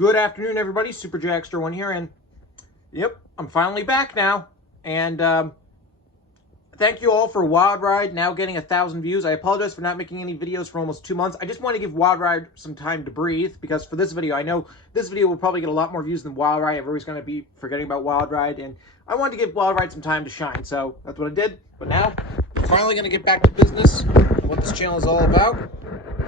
Good afternoon, everybody. Super Jackster1 here, and yep, I'm finally back now. And thank you all for Wild Ride now getting 1,000 views. I apologize for not making any videos for almost 2 months. I just want to give Wild Ride some time to breathe, because for this video, I know this video will probably get a lot more views than Wild Ride. Everybody's going to be forgetting about Wild Ride, and I wanted to give Wild Ride some time to shine, so that's what I did. But now, I'm finally going to get back to business, what this channel is all about.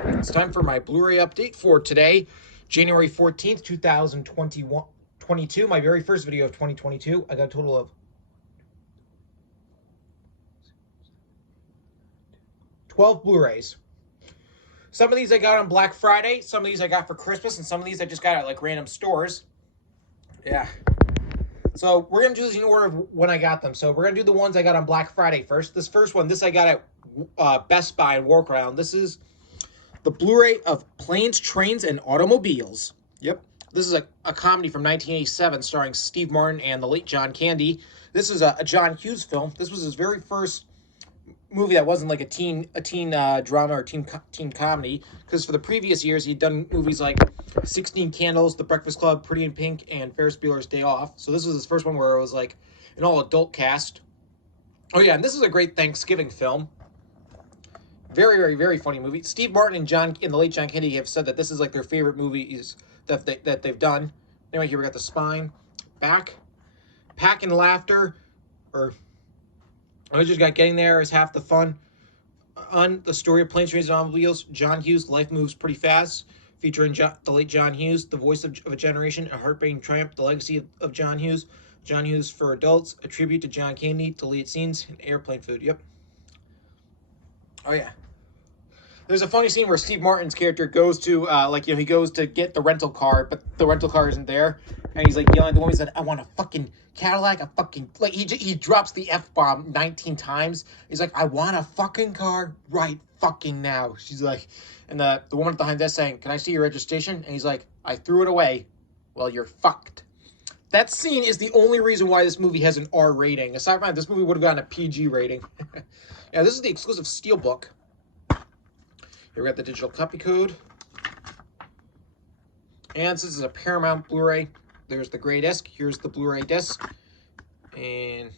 It's time for my Blu-ray update for today, January 14th, 2022, my very first video of 2022. I got a total of 12 Blu-rays. Some of these I got on Black Friday, some of these I got for Christmas, and some of these I just got at like random stores. Yeah. So we're going to do this in order of when I got them. So we're going to do the ones I got on Black Friday first. This first one, this I got at Best Buy and Workaround. This is the Blu-ray of Planes, Trains, and Automobiles. Yep. This is a comedy from 1987 starring Steve Martin and the late John Candy. This is a John Hughes film. This was his very first movie that wasn't like a teen drama or teen comedy, because for the previous years he'd done movies like 16 Candles, The Breakfast Club, Pretty in Pink, and Ferris Bueller's Day Off. So this was his first one where it was like an all-adult cast. Oh yeah, and this is a great Thanksgiving film. Very, very, very funny movie. Steve Martin and the late John Candy have said that this is like their favorite movies that they've done. Anyway, here we got the spine, back, pack and laughter, or I just got getting there is half the fun. On the story of Planes, Trains, and Automobiles, John Hughes' life moves pretty fast, featuring the late John Hughes, the voice of a generation, a heartbreaking triumph, the legacy of John Hughes for adults, a tribute to John Candy, deleted scenes, and airplane food. Yep. Oh yeah. There's a funny scene where Steve Martin's character goes to, he goes to get the rental car, but the rental car isn't there. And he's, like, yelling at the woman. He said, I want a fucking Cadillac, a fucking... Like, he drops the F-bomb 19 times. He's like, I want a fucking car right fucking now. She's like... And the woman behind that saying, can I see your registration? And he's like, I threw it away. Well, you're fucked. That scene is the only reason why this movie has an R rating. Aside from that, this movie would have gotten a PG rating. Yeah, this is the exclusive Steelbook. Here we got the digital copy code. And since it's a Paramount Blu-ray, there's the gray disc. Here's the Blu-ray disc. And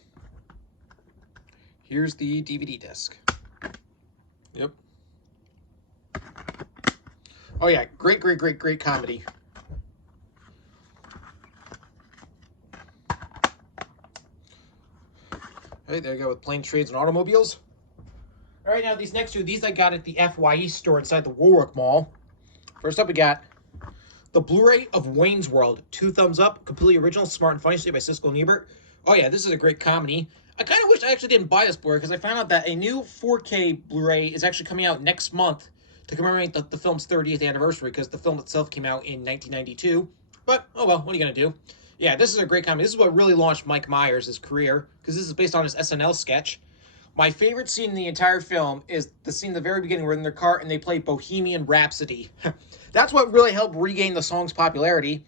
here's the DVD disc. Yep. Oh yeah, great, great, great, great comedy. All right, there you go with Planes, Trains, and Automobiles. All right, now these next two, these I got at the FYE store inside the Woolworth Mall. First up, we got the Blu-ray of Wayne's World. 2 thumbs up, completely original, smart and funny, by Siskel and Ebert. Oh yeah, this is a great comedy. I kind of wish I actually didn't buy this Blu-ray, because I found out that a new 4K Blu-ray is actually coming out next month to commemorate the film's 30th anniversary, because the film itself came out in 1992. But, oh well, what are you going to do? Yeah, this is a great comedy. This is what really launched Mike Myers' career, because this is based on his SNL sketch. My favorite scene in the entire film is the scene at the very beginning where they're in their car and they play Bohemian Rhapsody. That's what really helped regain the song's popularity.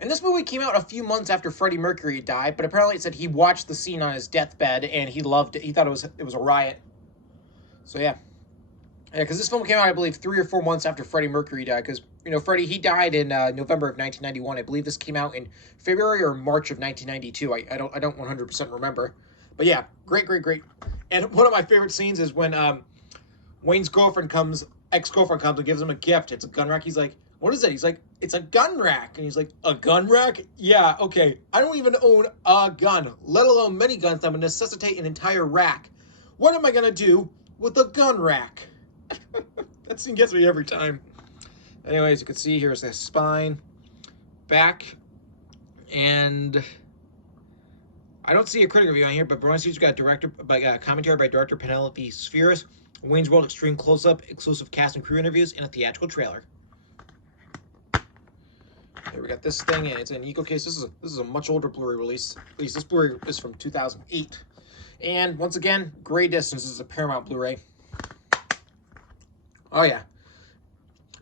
And this movie came out a few months after Freddie Mercury died, but apparently it said he watched the scene on his deathbed and he loved it. He thought it was a riot. So yeah. Yeah, because this film came out, I believe, 3 or 4 months after Freddie Mercury died. Because, you know, Freddie, he died in November of 1991. I believe this came out in February or March of 1992. I don't 100% remember. But yeah, great, great, great. And one of my favorite scenes is when Wayne's ex-girlfriend comes and gives him a gift. It's a gun rack. He's like, what is it? He's like, it's a gun rack. And he's like, a gun rack? Yeah, okay. I don't even own a gun, let alone many guns that would necessitate an entire rack. What am I going to do with a gun rack? That scene gets me every time. Anyways, you can see here's the spine, back, and I don't see a critic review on here, but Brony Seeds got commentary by director Penelope Spheris, Wayne's World extreme close-up, exclusive cast and crew interviews, and a theatrical trailer. Here we got this thing, and it's an Eco case. This is a much older Blu-ray release. At least this Blu-ray is from 2008. And once again, gray distance. This is a Paramount Blu-ray. Oh yeah,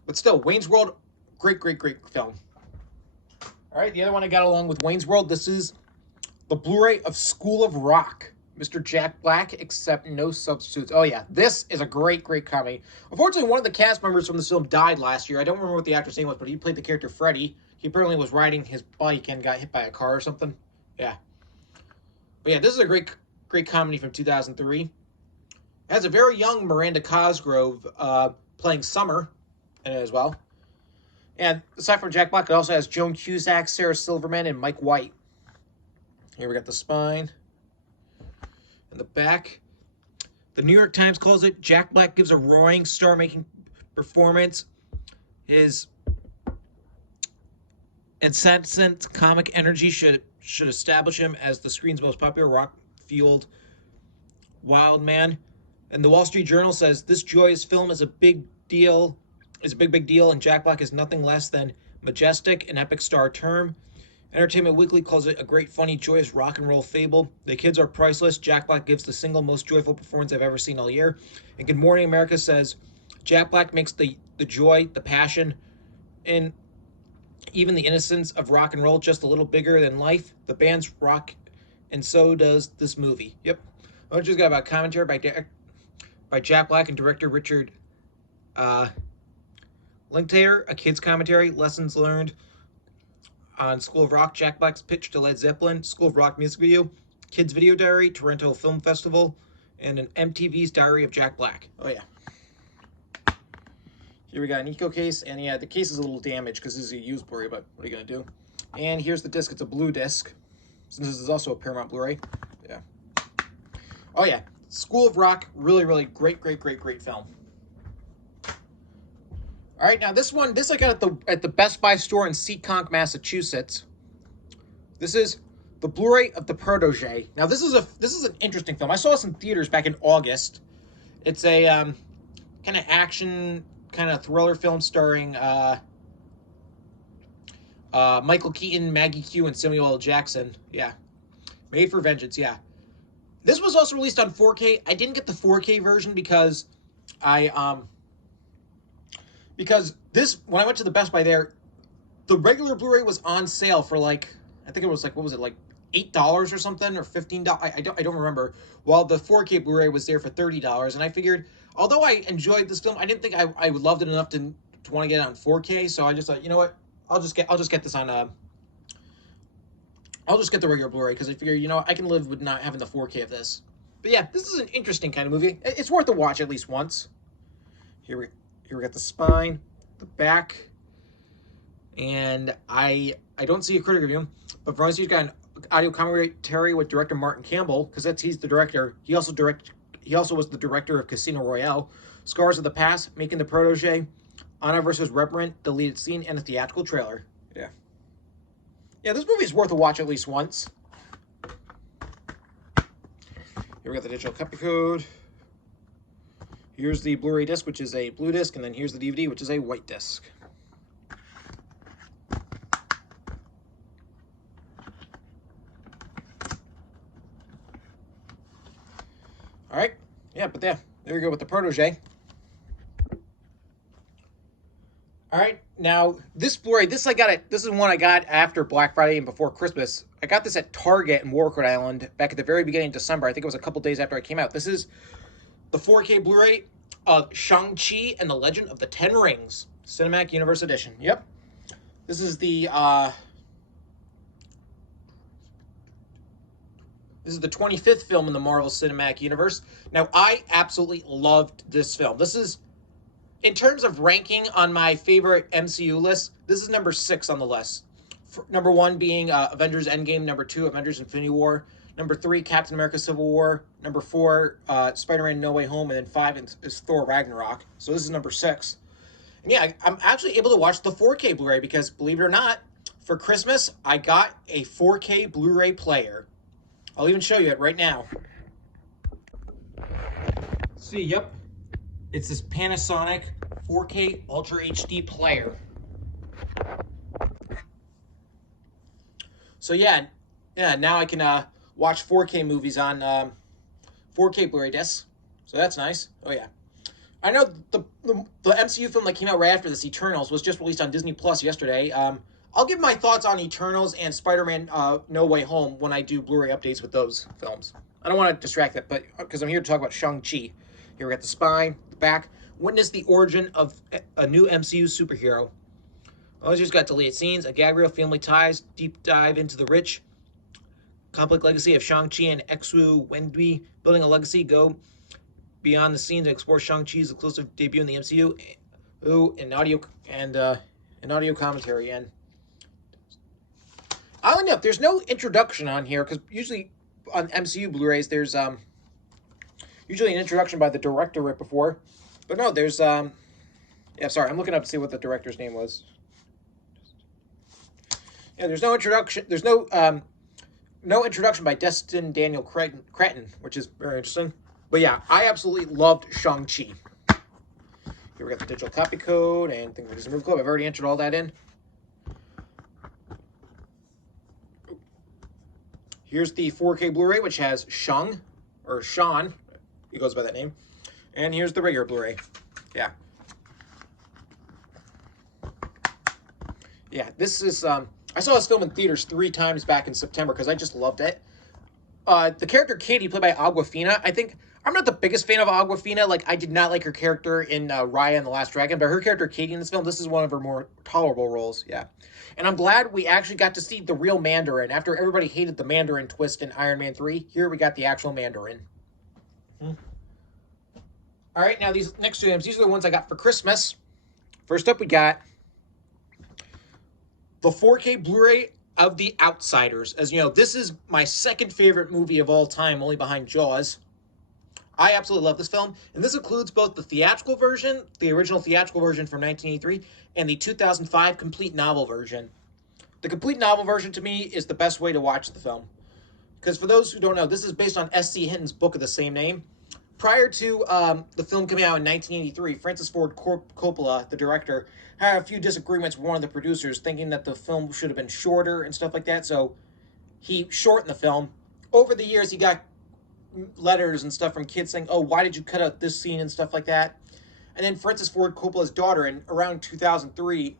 but still, Wayne's World, great, great, great film. All right, the other one I got along with Wayne's World. This is the Blu-ray of School of Rock. Mr. Jack Black, except no substitutes. Oh, yeah. This is a great, great comedy. Unfortunately, one of the cast members from this film died last year. I don't remember what the actor's name was, but he played the character Freddy. He apparently was riding his bike and got hit by a car or something. Yeah. But yeah, this is a great, great comedy from 2003. It has a very young Miranda Cosgrove playing Summer in it as well. And aside from Jack Black, it also has Joan Cusack, Sarah Silverman, and Mike White. Here we got the spine. In the back, the New York Times calls it Jack Black gives a roaring, star-making performance. His incessant comic energy should establish him as the screen's most popular rock-fueled wild man. And the Wall Street Journal says this joyous film is a big deal, and Jack Black is nothing less than majestic, an epic star term. Entertainment Weekly calls it a great, funny, joyous rock and roll fable. The kids are priceless. Jack Black gives the single most joyful performance I've ever seen all year. And Good Morning America says Jack Black makes the joy, the passion, and even the innocence of rock and roll just a little bigger than life. The band's rock, and so does this movie. Yep. I just got about commentary by Jack Black and director Richard Linklater, a kid's commentary, lessons learned on School of Rock, Jack Black's pitch to Led Zeppelin, School of Rock music video, Kids Video Diary, Toronto Film Festival, and an MTV's Diary of Jack Black. Oh, yeah. Here we got an eco case, and yeah, the case is a little damaged because this is a used Blu-ray, but what are you going to do? And here's the disc. It's a blue disc, since this is also a Paramount Blu-ray. Yeah. Oh, yeah. School of Rock, really, really great, great, great, great film. All right, now this I got at the Best Buy store in Seekonk, Massachusetts. This is the Blu-ray of the Protege. Now this is an interesting film. I saw this in theaters back in August. It's a kind of action, kind of thriller film starring Michael Keaton, Maggie Q, and Samuel L. Jackson. Yeah, Made for Vengeance. Yeah, this was also released on 4K. I didn't get the 4K version because when I went to the Best Buy there, the regular Blu-ray was on sale for I think it was what was it, $8 or something, or $15? I don't remember. While the 4K Blu-ray was there for $30, and I figured, although I enjoyed this film, I didn't think I loved it enough to want to get it on 4K. So I just thought, you know what, I'll just get this on I'll just get the regular Blu-ray because I figure, you know, I can live with not having the 4K of this. But yeah, this is an interesting kind of movie. It's worth a watch at least once. Here we got the spine, the back, and I don't see a critic review, but for he's got an audio commentary with director Martin Campbell, because he's the director. He also was the director of Casino Royale, Scars of the Past, Making the Protege, Anna vs. Reverend, deleted scene, and a theatrical trailer. Yeah, this movie is worth a watch at least once. Here we got the digital copy code. Here's the Blu-ray disc, which is a blue disc, and then here's the DVD, which is a white disc. All right, yeah, but there we go with the Protege. All right, now this Blu-ray, this is one I got after Black Friday and before Christmas. I got this at Target in Warwick, Rhode Island, back at the very beginning of December. I think it was a couple days after it came out. This is the 4K Blu-ray of Shang-Chi and the Legend of the Ten Rings, Cinematic Universe Edition. Yep. This is the 25th film in the Marvel Cinematic Universe. Now, I absolutely loved this film. This is, in terms of ranking on my favorite MCU list, this is number 6 on the list. Number 1 being Avengers Endgame. Number 2, Avengers Infinity War. Number 3, Captain America Civil War. Number 4, Spider-Man No Way Home. And then 5 is Thor Ragnarok. So this is number 6. And yeah, I'm actually able to watch the 4K Blu-ray because, believe it or not, for Christmas, I got a 4K Blu-ray player. I'll even show you it right now. See, yep. It's this Panasonic 4K Ultra HD player. So yeah, now I can watch 4K movies on 4K Blu-ray discs. So that's nice. Oh yeah. I know the MCU film that came out right after this, Eternals, was just released on Disney Plus yesterday. I'll give my thoughts on Eternals and Spider-Man No Way Home when I do Blu-ray updates with those films. I don't want to distract that, but because I'm here to talk about Shang-Chi. Here we got the spine, the back. Witness the origin of a new MCU superhero. Oh, just got deleted scenes, a gag reel, family ties, deep dive into the rich, complex legacy of Shang-Chi and Xu Wenbi, building a legacy, go beyond the scenes and explore Shang-Chi's exclusive debut in the MCU. Ooh, an audio commentary, and oddly enough, there's no introduction on here, because usually on MCU Blu-rays, there's usually an introduction by the director right before. But no, there's, yeah, sorry, I'm looking up to see what the director's name was. Yeah, there's no introduction, there's no introduction by Destin Daniel Cretton, which is very interesting. But yeah, I absolutely loved Shang-Chi. Here we got the digital copy code and things like this move club. I've already entered all that in. Here's the 4K Blu-ray, which has Sean, he goes by that name. And here's the regular Blu-ray. Yeah. Yeah, this is, I saw this film in theaters 3 times back in September because I just loved it. The character Katie, played by Awkwafina, I think, I'm not the biggest fan of Awkwafina. Like, I did not like her character in Raya and the Last Dragon, but her character Katie in this film, this is one of her more tolerable roles, yeah. And I'm glad we actually got to see the real Mandarin. After everybody hated the Mandarin twist in Iron Man 3, here we got the actual Mandarin. All right, now these next 2 items, these are the ones I got for Christmas. First up, we got the 4K Blu-ray of The Outsiders. As you know, this is my second favorite movie of all time, only behind Jaws. I absolutely love this film, and this includes both the theatrical version, the original theatrical version from 1983, and the 2005 complete novel version. The complete novel version, to me, is the best way to watch the film. Because for those who don't know, this is based on S.C. Hinton's book of the same name. Prior to the film coming out in 1983, Francis Ford Coppola, the director, had a few disagreements with one of the producers, thinking that the film should have been shorter and stuff like that, so he shortened the film. Over the years, he got letters and stuff from kids saying, oh, why did you cut out this scene and stuff like that? And then Francis Ford Coppola's daughter, in around 2003,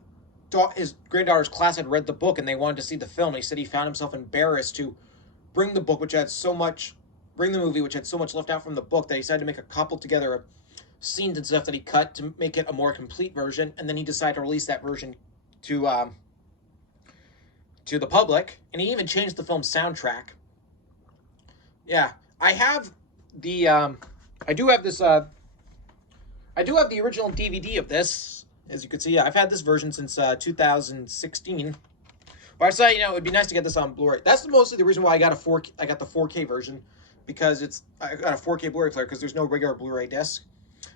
his granddaughter's class had read the book and they wanted to see the film. He said he found himself embarrassed to bring the movie, which had so much left out from the book, that he decided to make a couple together of scenes and stuff that he cut to make it a more complete version, and then he decided to release that version to the public, and he even changed the film's soundtrack. Yeah. I have the, I do have the original DVD of this. As you can see, I've had this version since 2016. But I decided, you know, it'd be nice to get this on Blu-ray. That's mostly the reason why I got the 4K version, because I got a 4K Blu-ray player because there's no regular Blu-ray disc.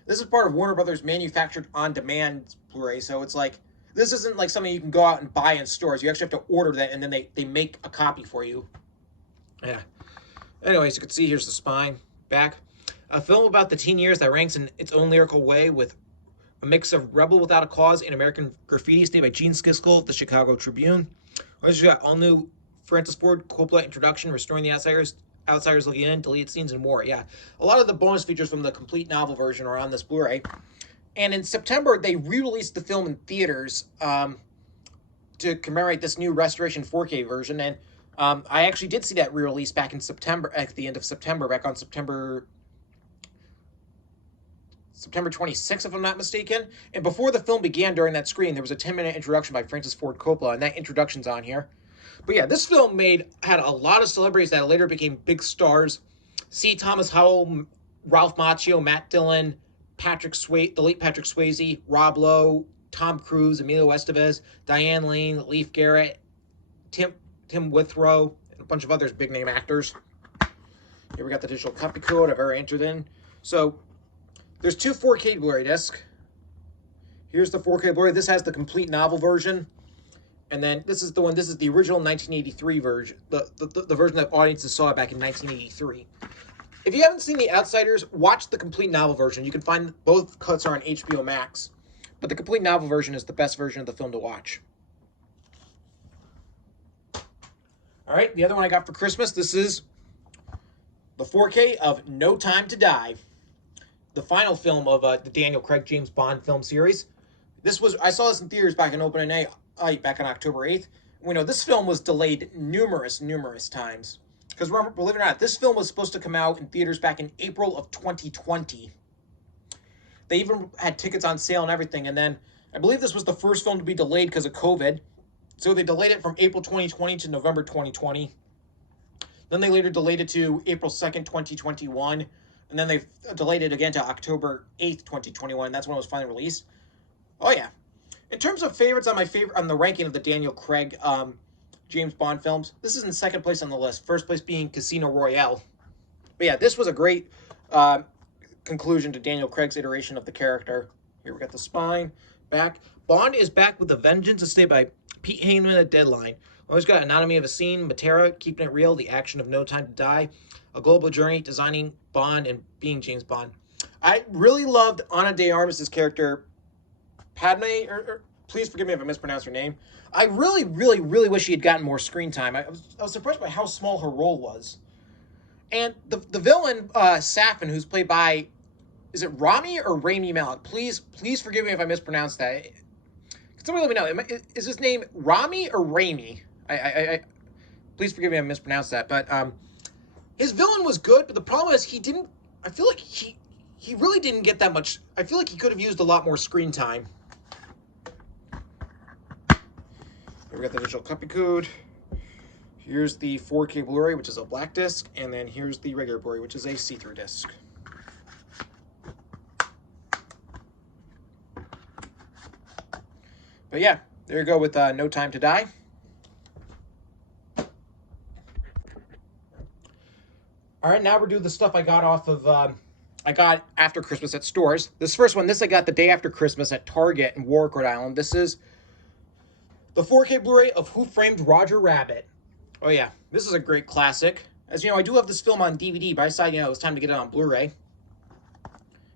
This is part of Warner Brothers manufactured on-demand Blu-ray, so it's like, this isn't like something you can go out and buy in stores. You actually have to order that, and then they make a copy for you. Yeah. Anyways, you can see here's the spine, back. A film about the teen years that ranks in its own lyrical way with a mix of Rebel Without a Cause and American Graffiti, stated by Gene Siskel, the Chicago Tribune. We also got all new Francis Ford Coppola introduction, restoring the outsiders looking in, deleted scenes, and more. Yeah, a lot of the bonus features from the complete novel version are on this Blu-ray. And in September, they re-released the film in theaters to commemorate this new restoration 4K version, and I actually did see that re-release back in September, at the end of September, back on September 26th, if I'm not mistaken. And before the film began, during that screening, there was a 10-minute introduction by Francis Ford Coppola, and that introduction's on here. But yeah, this film had a lot of celebrities that later became big stars. C. Thomas Howell, Ralph Macchio, Matt Dillon, the late Patrick Swayze, Rob Lowe, Tom Cruise, Emilio Estevez, Diane Lane, Leif Garrett, Tim Withrow, and a bunch of others big-name actors. Here we got the digital copy code I've already entered in. So, there's 2 4K Blu-ray discs. Here's the 4K Blu-ray. This has the complete novel version. And then this is the original 1983 version. The version that audiences saw back in 1983. If you haven't seen The Outsiders, watch the complete novel version. You can find both cuts are on HBO Max. But the complete novel version is the best version of the film to watch. All right, the other one I got for Christmas, this is the 4K of No Time to Die, the final film of the Daniel Craig James Bond film series. I saw this in theaters back in opening day. back on October 8th. We know this film was delayed numerous times. Because remember, believe it or not, this film was supposed to come out in theaters back in April of 2020. They even had tickets on sale and everything. And then I believe this was the first film to be delayed because of COVID. So they delayed it from April 2020 to November 2020. Then they later delayed it to April 2nd, 2021. And then they delayed it again to October 8th, 2021. That's when it was finally released. Oh, yeah. In terms of favorites on the ranking of the Daniel Craig James Bond films, this is in second place on the list. First place being Casino Royale. But yeah, this was a great conclusion to Daniel Craig's iteration of the character. Here we got the spine, back. Bond is back with a vengeance, as stated by Pete Heyman at Deadline. Always got Anatomy of a Scene, Matera, Keeping It Real, The Action of No Time to Die, A Global Journey, Designing Bond, and Being James Bond. I really loved Ana de Armas' character, Padme, or please forgive me if I mispronounce her name. I really wish she had gotten more screen time. I was surprised by how small her role was. And the villain, Safin, who's played by, is it Rami or Rami Malek? Please forgive me if I mispronounced that. Can somebody let me know? Is his name Rami or Rami? I please forgive me if I mispronounced that. But his villain was good, but the problem is he didn't. I feel like he really didn't get that much. I feel like he could have used a lot more screen time. We got the digital copy code. Here's the 4K Blu-ray, which is a black disc, and then here's the regular Blu-ray, which is a see-through disc. But yeah, there you go with No Time to Die. All right, now we're doing the stuff I got off of, I got after Christmas at stores. This first one, I got the day after Christmas at Target in Warwick, Rhode Island. This is the 4K Blu-ray of Who Framed Roger Rabbit. Oh yeah, this is a great classic. As you know, I do have this film on DVD, but I decided, it was time to get it on Blu-ray.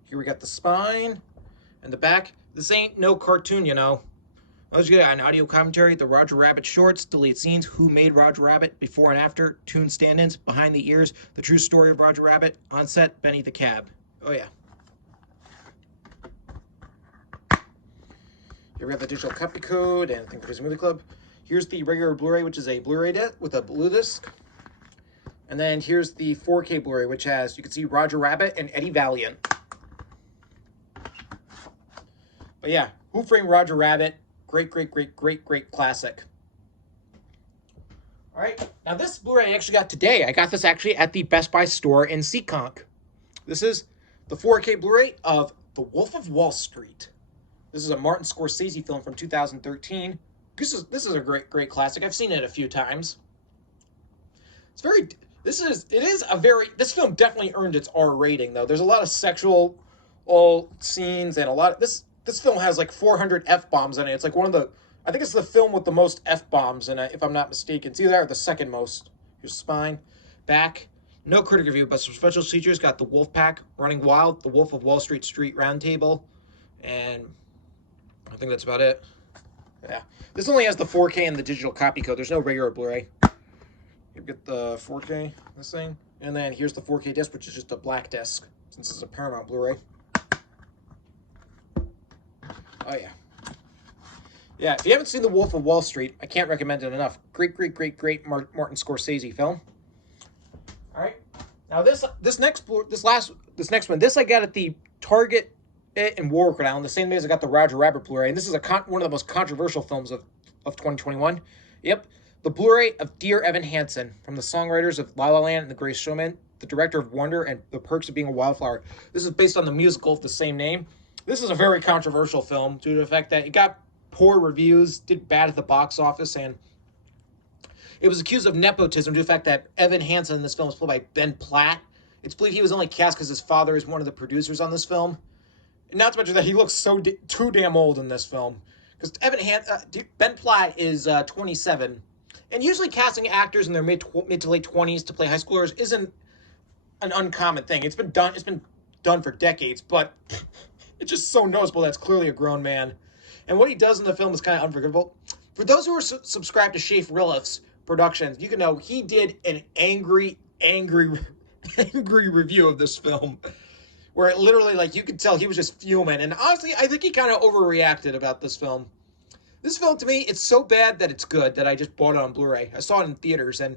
Here we got the spine and the back. This ain't no cartoon, I was good on audio commentary, the Roger Rabbit shorts, deleted scenes, who made Roger Rabbit, before and after, tune stand-ins, behind the ears, the true story of Roger Rabbit, on set, Benny the Cab. Oh yeah. Here we have the digital copy code and Think Crazy Movie Club. Here's the regular Blu-ray, which is a Blu-ray disc with a blue disc. And then here's the 4K Blu-ray, which has, you can see Roger Rabbit and Eddie Valiant. But yeah, Who Framed Roger Rabbit? Great classic. All right, now this Blu-ray I actually got today. I got this actually at the Best Buy store in Seekonk. This is the 4K Blu-ray of The Wolf of Wall Street. This is a Martin Scorsese film from 2013. This is a great classic. I've seen it a few times. This film definitely earned its R rating though. There's a lot of sexual scenes and a lot of this film has like 400 F-bombs in it. It's like I think it's the film with the most F-bombs in it, if I'm not mistaken. It's either that or the second most. Here's spine, back. No critic review, but some special features. Got the Wolf Pack, Running Wild, The Wolf of Wall Street Street Roundtable, and I think that's about it. Yeah. This only has the 4K and the digital copy code. There's no regular Blu-ray. You get the 4K, this thing. And then here's the 4K disc, which is just a black disc, since it's a Paramount Blu-ray. Oh, yeah. Yeah, if you haven't seen The Wolf of Wall Street, I can't recommend it enough. Great Martin Scorsese film. All right. Now this next one, I got at the Target in Warwick, Rhode Island, the same day as I got the Roger Rabbit Blu-ray. And this is one of the most controversial films of 2021. Yep. The Blu-ray of Dear Evan Hansen, from the songwriters of La La Land and The Greatest Showman, the director of Wonder and The Perks of Being a Wildflower. This is based on the musical of the same name. This is a very controversial film due to the fact that it got poor reviews, did bad at the box office, and it was accused of nepotism due to the fact that Evan Hansen in this film was played by Ben Platt. It's believed he was only cast because his father is one of the producers on this film. And not to mention that he looks too damn old in this film. Because Ben Platt is 27. And usually casting actors in their mid to late 20s to play high schoolers isn't an uncommon thing. It's been done for decades, but it's just so noticeable that it's clearly a grown man. And what he does in the film is kind of unforgivable. For those who are subscribed to Shafe Rilliff's Productions, you can know he did an angry review of this film. Where it literally, you could tell he was just fuming. And honestly, I think he kind of overreacted about this film. This film, to me, it's so bad that it's good that I just bought it on Blu-ray. I saw it in theaters, and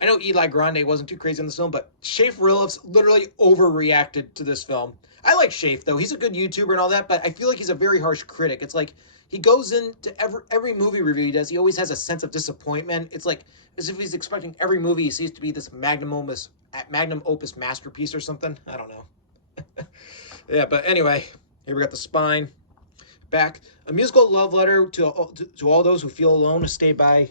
I know Eli Grande wasn't too crazy on this film, but Shafe Rilliffs literally overreacted to this film. I like Shafe, though. He's a good YouTuber and all that, but I feel like he's a very harsh critic. It's like he goes into every movie review he does, he always has a sense of disappointment. It's like as if he's expecting every movie he sees to be this magnum opus masterpiece or something. I don't know. Yeah, but anyway, here we got The Spine. Back. A musical love letter to all those who feel alone, stayed by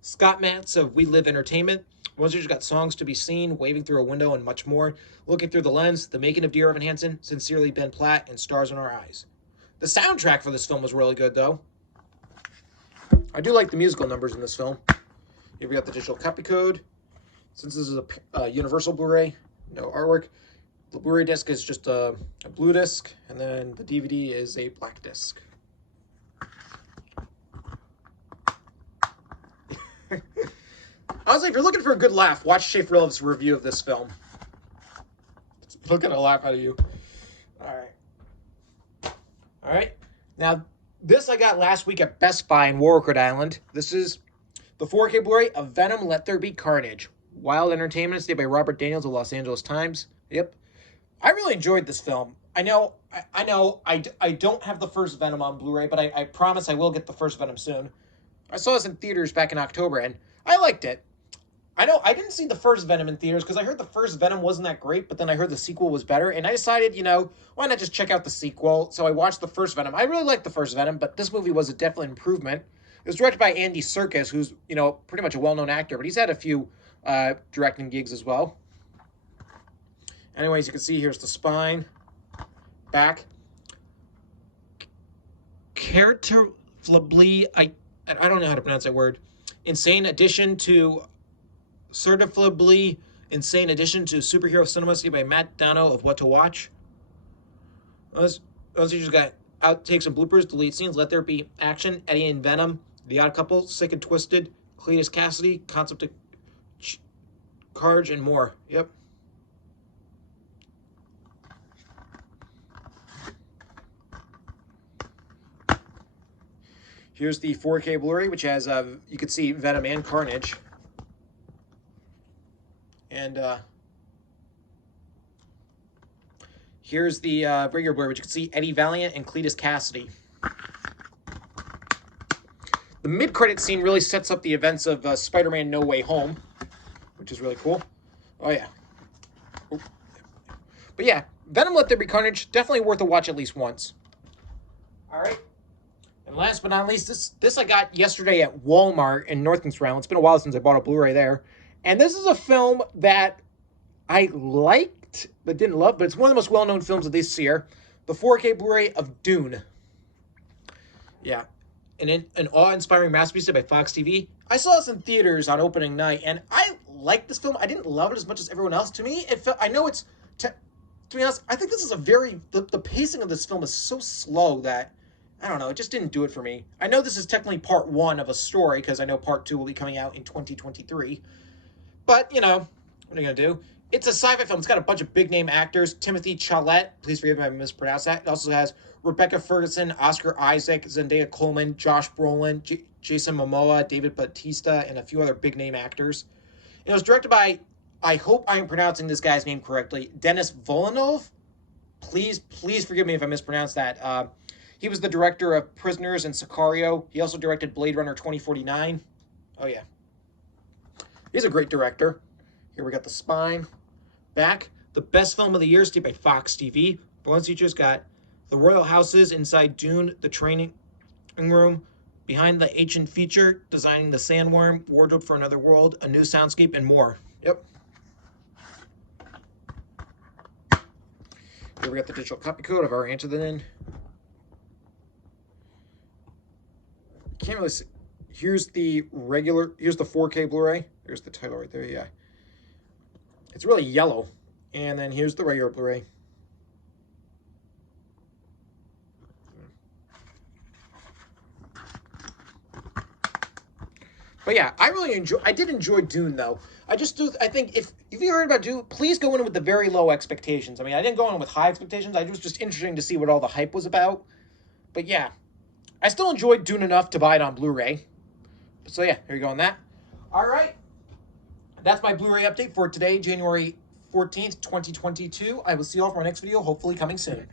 Scott Matz of We Live Entertainment. Once you've got songs to be seen, waving through a window, and much more. Looking through the lens, the making of Dear Evan Hansen, sincerely Ben Platt, and Stars in Our Eyes. The soundtrack for this film was really good, though. I do like the musical numbers in this film. Here we got the digital copy code. Since this is a Universal Blu-ray, no artwork. The Blu-ray disc is just a blue disc, and then the DVD is a black disc. Honestly, if you're looking for a good laugh, watch Shafe Rilliff's review of this film. He'll get a laugh out of you. All right. Now, this I got last week at Best Buy in Warwick, Rhode Island. This is the 4K Blu-ray of Venom, Let There Be Carnage. Wild Entertainment, stated by Robert Daniels of Los Angeles Times. Yep. I really enjoyed this film. I know I don't have the first Venom on Blu-ray, but I promise I will get the first Venom soon. I saw this in theaters back in October, and I liked it. I know I didn't see the first Venom in theaters because I heard the first Venom wasn't that great, but then I heard the sequel was better, and I decided, why not just check out the sequel? So I watched the first Venom. I really liked the first Venom, but this movie was a definite improvement. It was directed by Andy Serkis, who's, pretty much a well-known actor, but he's had a few directing gigs as well. Anyways, you can see here's the spine, back. Certifiably, I don't know how to pronounce that word. Certifiably insane addition to superhero cinema, seen by Matt Dano of What to Watch. Those just got outtakes and bloopers, delete scenes, Let There Be Action, Eddie and Venom, The Odd Couple, Sick and Twisted, Cletus Cassidy, Concept of Carnage, and more. Yep. Here's the 4K Blu-ray, which has, you can see Venom and Carnage. And here's the regular Blu-ray, which you can see Eddie Valiant and Cletus Cassidy. The mid-credit scene really sets up the events of Spider-Man No Way Home, which is really cool. Oh, yeah. Oh. But yeah, Venom Let There Be Carnage, definitely worth a watch at least once. All right. And last but not least, this I got yesterday at Walmart in North Round. It's been a while since I bought a Blu-ray there. And this is a film that I liked but didn't love, but it's one of the most well-known films of this year. The 4K Blu-ray of Dune. Yeah. An awe-inspiring masterpiece by Fox TV. I saw this in theaters on opening night, and I liked this film. I didn't love it as much as everyone else. To me, it felt, I know it's... to be honest, I think this is a very... The pacing of this film is so slow that... I don't know, it just didn't do it for me. I know this is technically part one of a story, because I know part two will be coming out in 2023. But, what are you going to do? It's a sci-fi film. It's got a bunch of big-name actors. Timothy Chalamet, please forgive me if I mispronounced that. It also has Rebecca Ferguson, Oscar Isaac, Zendaya Coleman, Josh Brolin, Jason Momoa, David Bautista, and a few other big-name actors. And it was directed by, I hope I am pronouncing this guy's name correctly, Denis Villeneuve. Please forgive me if I mispronounced that. He was the director of Prisoners and Sicario. He also directed Blade Runner 2049. Oh, yeah. He's a great director. Here we got The Spine. Back. The best film of the year, stayed by Fox TV. Bonus features got The Royal Houses, Inside Dune, The Training Room, Behind the Ancient Feature, Designing the Sandworm, Wardrobe for Another World, A New Soundscape, and more. Yep. Here we got the digital copy code. I've already entered that in. Can't really see. Here's the 4K Blu-ray. There's the title right there, yeah. It's really yellow. And then here's the regular Blu-ray. But yeah, I did enjoy Dune, though. I think if you heard about Dune, please go in with the very low expectations. I mean, I didn't go in with high expectations. It was just interesting to see what all the hype was about. But yeah, I still enjoyed Dune enough to buy it on Blu-ray. So yeah, here you go on that. All right. That's my Blu-ray update for today, January 14th, 2022. I will see you all for my next video, hopefully coming soon.